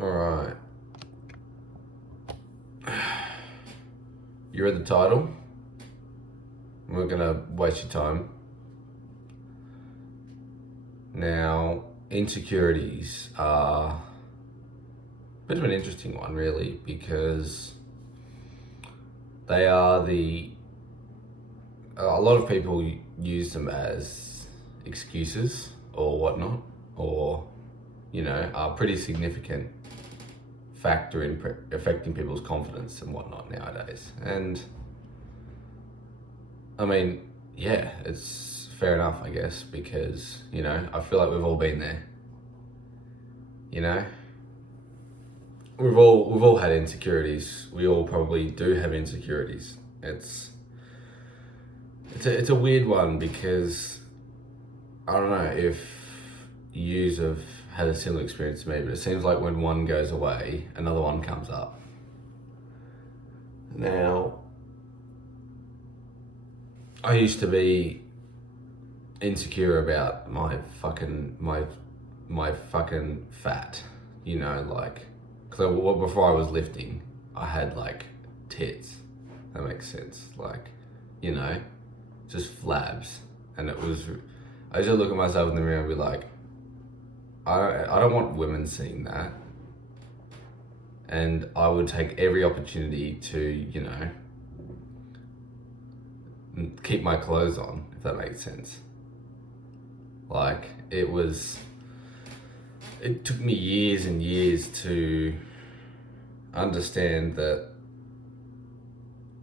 Alright. You read the title? I'm not gonna waste your time. Now, insecurities are a bit of an interesting one, really, because they are a lot of people use them as excuses or whatnot, or, are pretty significant factor in affecting people's confidence and whatnot nowadays. And I mean, yeah, it's fair enough, I guess, because, I feel like we've all been there. We've all had insecurities. We all probably do have insecurities. It's a weird one because I don't know if yous have had a similar experience to me, but it seems like when one goes away, another one comes up. Now, I used to be insecure about my fucking fat, like, because before I was lifting, I had like tits. That makes sense. Like, just flabs, and I used to look at myself in the mirror and be like, I don't want women seeing that. And I would take every opportunity to, keep my clothes on, if that makes sense. Like, it took me years and years to understand that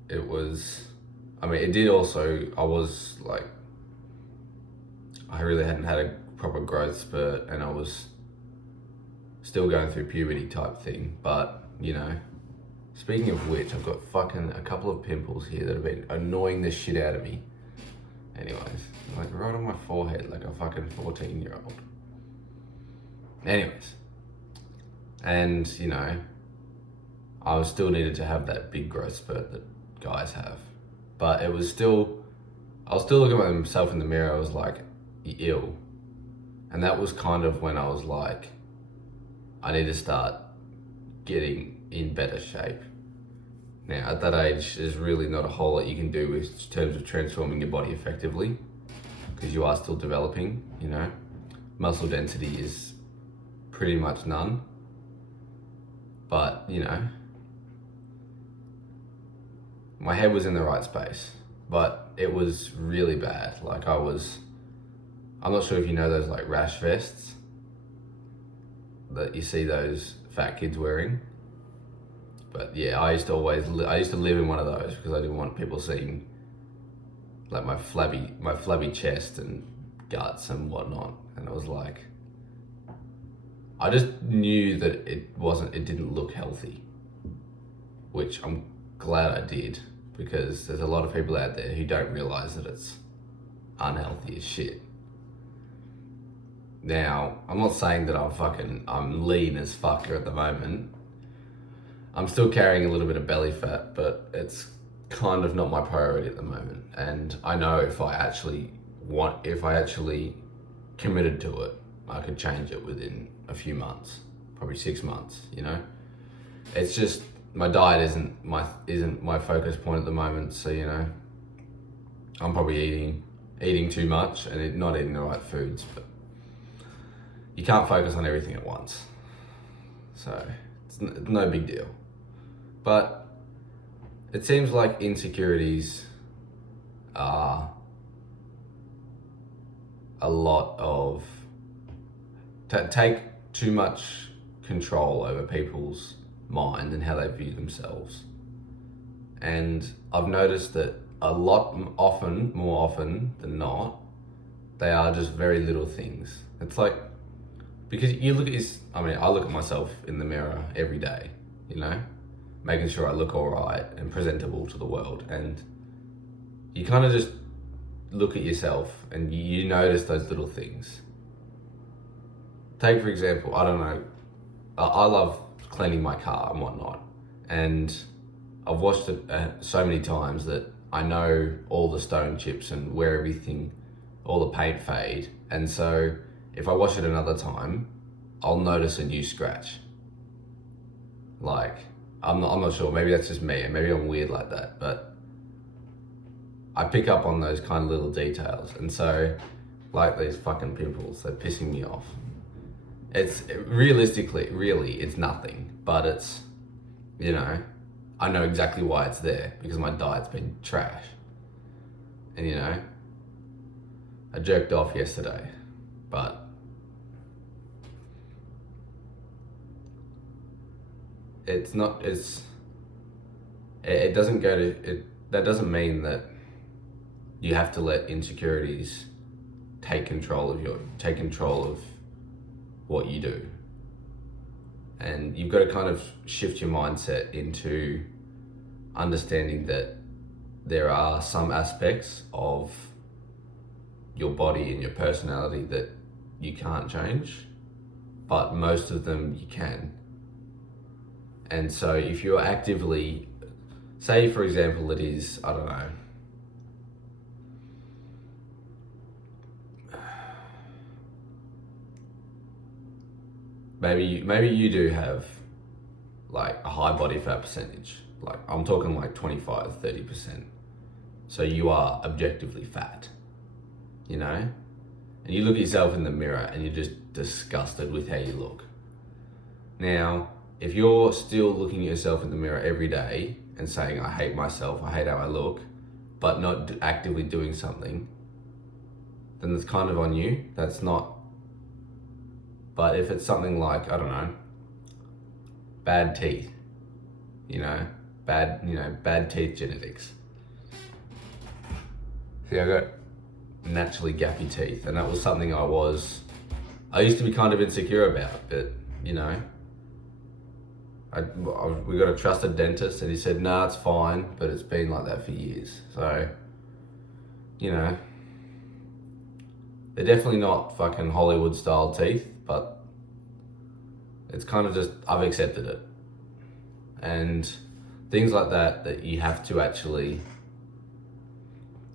it did also, I really hadn't had a proper growth spurt and I was still going through puberty type thing. But, speaking of which, I've got fucking a couple of pimples here that have been annoying the shit out of me. Anyways, like right on my forehead, like a fucking 14-year-old. Anyways, and I was still needed to have that big growth spurt that guys have, but I was still looking at myself in the mirror. I was like, ill, and that was kind of when I was like, I need to start getting in better shape. Now, at that age, there's really not a whole lot you can do in terms of transforming your body effectively, because you are still developing. Muscle density is pretty much none. But, my head was in the right space, but it was really bad. Like I'm not sure if you know those like rash vests that you see those fat kids wearing. But yeah, I used to live in one of those because I didn't want people seeing like my flabby chest and guts and whatnot. And it was like, I just knew that it didn't look healthy, which I'm glad I did, because there's a lot of people out there who don't realize that it's unhealthy as shit. Now, I'm not saying that I'm lean as fuck at the moment. I'm still carrying a little bit of belly fat, but it's kind of not my priority at the moment. And I know if I actually committed to it, I could change it within a few months, probably 6 months, It's just, my diet isn't my focus point at the moment. So, I'm probably eating too much and not eating the right foods, but you can't focus on everything at once. So it's no big deal. But it seems like insecurities are a lot of take too much control over people's mind and how they view themselves. And I've noticed that more often than not, they are just very little things. It's like, because you look at I look at myself in the mirror every day, making sure I look all right and presentable to the world. And you kind of just look at yourself and you notice those little things. Take, for example, I don't know, I love cleaning my car and whatnot. And I've washed it so many times that I know all the stone chips and where all the paint fade. And so if I wash it another time, I'll notice a new scratch. Like, I'm not sure. Maybe that's just me, and maybe I'm weird like that. But I pick up on those kind of little details, and so, like these fucking pimples, they're pissing me off. It's realistically, really, it's nothing, but it's, you know, I know exactly why it's there because my diet's been trash. And you know, I jerked off yesterday, but it's not, it doesn't go to, that doesn't mean that you have to let insecurities take control of what you do. And you've got to kind of shift your mindset into understanding that there are some aspects of your body and your personality that you can't change, but most of them you can. And so if you're actively, say for example it is, I don't know, maybe you do have like a high body fat percentage. Like I'm talking like 25-30%. So you are objectively fat, you know? And you look at yourself in the mirror and you're just disgusted with how you look. Now, if you're still looking at yourself in the mirror every day and saying, I hate myself, I hate how I look, but not actively doing something, then it's kind of on you. That's not. But if it's something like, I don't know, bad teeth, bad teeth genetics. See, I got naturally gappy teeth, and that was something I used to be kind of insecure about, but you know, we got a trusted dentist and he said, nah, it's fine, but it's been like that for years. So, you know, they're definitely not fucking Hollywood style teeth, but it's kind of just, I've accepted it. And things like that you have to actually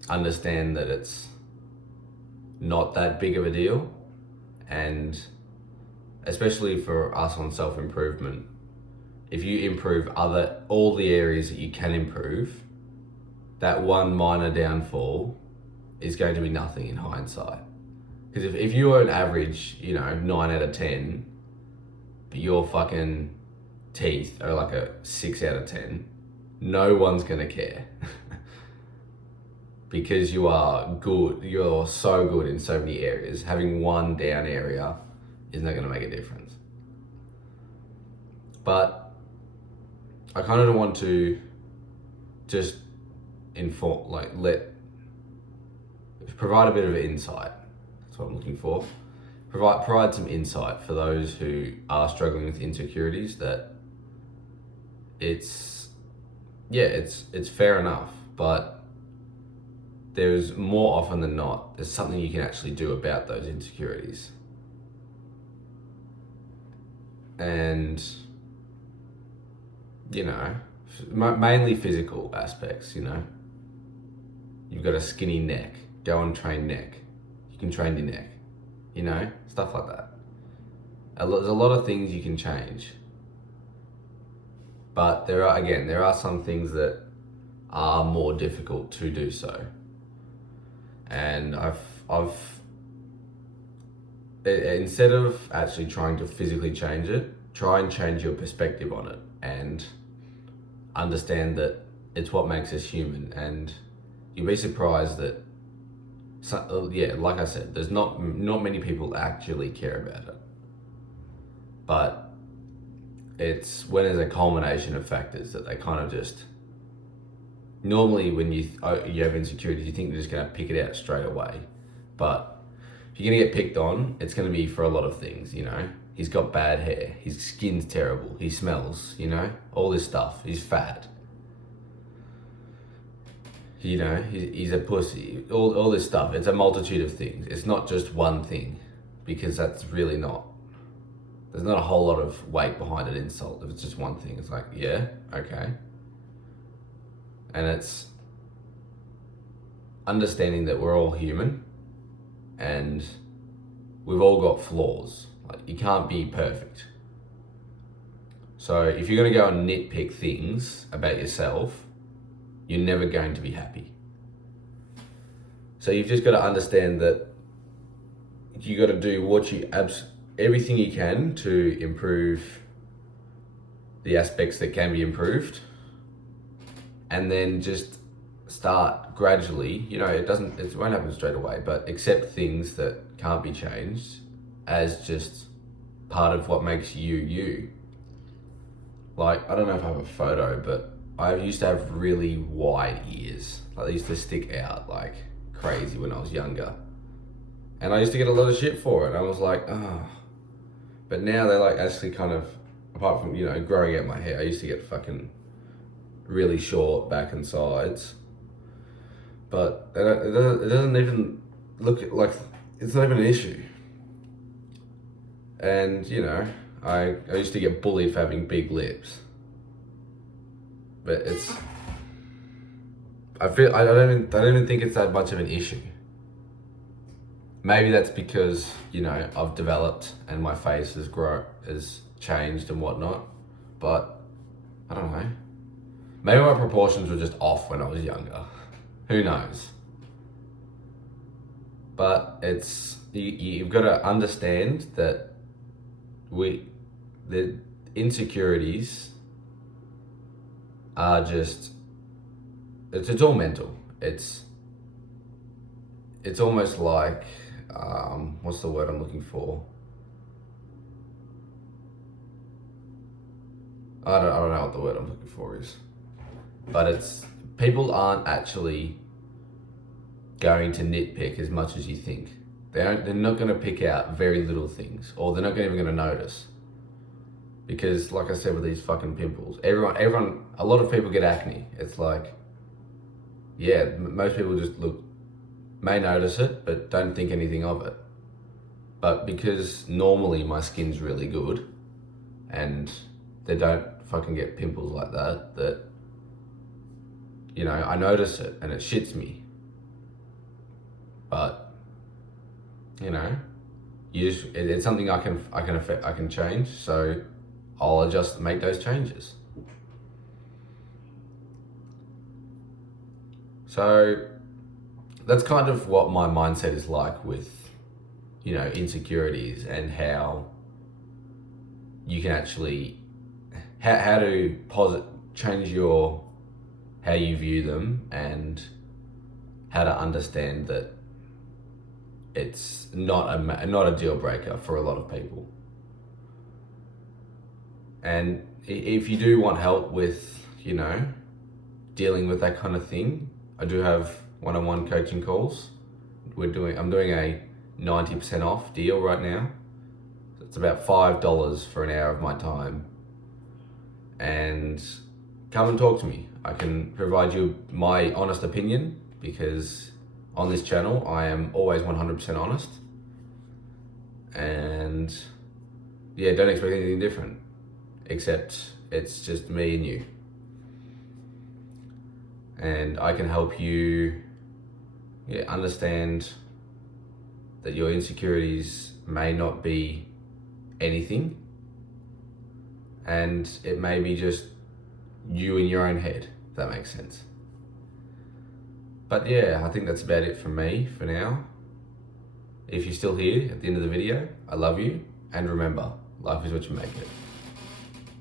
understand that it's not that big of a deal. And especially for us on self-improvement, if you improve all the areas that you can improve, that one minor downfall is going to be nothing in hindsight. Because if you were an average, 9 out of 10, but your fucking teeth are like a 6 out of 10, no one's gonna care. Because you are good, you're so good in so many areas. Having one down area is not gonna make a difference. But I kind of want to just provide a bit of insight. That's what I'm looking for. Provide some insight for those who are struggling with insecurities, that it's fair enough, but there's more often than not, there's something you can actually do about those insecurities. And, mainly physical aspects, You've got a skinny neck, go and train neck. You can train your neck, stuff like that. There's a lot of things you can change. But there are some things that are more difficult to do so. And instead of actually trying to physically change it, try and change your perspective on it and understand that it's what makes us human. And you'll be surprised that, like I said, there's not many people actually care about it. But it's when there's a culmination of factors that they kind of just, normally when you have insecurities, you think you're just going to pick it out straight away. But if you're going to get picked on, it's going to be for a lot of things, He's got bad hair, his skin's terrible, he smells, all this stuff, he's fat. He's a pussy, all this stuff. It's a multitude of things. It's not just one thing, because that's really not, there's not a whole lot of weight behind an insult if it's just one thing. It's like, yeah, okay. And it's understanding that we're all human and we've all got flaws. Like, you can't be perfect. So if you're going to go and nitpick things about yourself, you're never going to be happy. So you've just got to understand that you got to do everything you can to improve the aspects that can be improved, and then just start gradually. It won't happen straight away, but accept things that can't be changed as just part of what makes you you. Like, I don't know if I have a photo, but I used to have really wide ears. Like, they used to stick out like crazy when I was younger. And I used to get a lot of shit for it. I was like, oh. But now they're like actually kind of, apart from, growing out my hair, I used to get fucking really short back and sides. But it doesn't even look like, it's not even an issue. And, I used to get bullied for having big lips. But I don't even think it's that much of an issue. Maybe that's because, I've developed and my face has changed and whatnot. But I don't know. Maybe my proportions were just off when I was younger. Who knows? But you've got to understand that the insecurities are just, it's all mental. It's almost like, what's the word I'm looking for? I don't know what the word I'm looking for is. But people aren't actually going to nitpick as much as you think. They're not going to pick out very little things, or they're not even going to notice. Because, like I said, with these fucking pimples, everyone, a lot of people get acne. It's like, yeah, most people just may notice it, but don't think anything of it. But because normally my skin's really good, and they don't fucking get pimples like that, I notice it and it shits me. But, it's something I can change, so I'll adjust, make those changes. So that's kind of what my mindset is like with, insecurities, and how you can actually, how to change how you view them, and how to understand that it's not a deal breaker for a lot of people. And if you do want help with, dealing with that kind of thing, I do have one-on-one coaching calls. I'm doing a 90% off deal right now. It's about $5 for an hour of my time. And come and talk to me. I can provide you my honest opinion, because on this channel, I am always 100% honest. And yeah, don't expect anything different, except it's just me and you. And I can help you understand that your insecurities may not be anything, and it may be just you in your own head, if that makes sense. But yeah, I think that's about it from me for now. If you're still here at the end of the video, I love you, and remember, life is what you make it.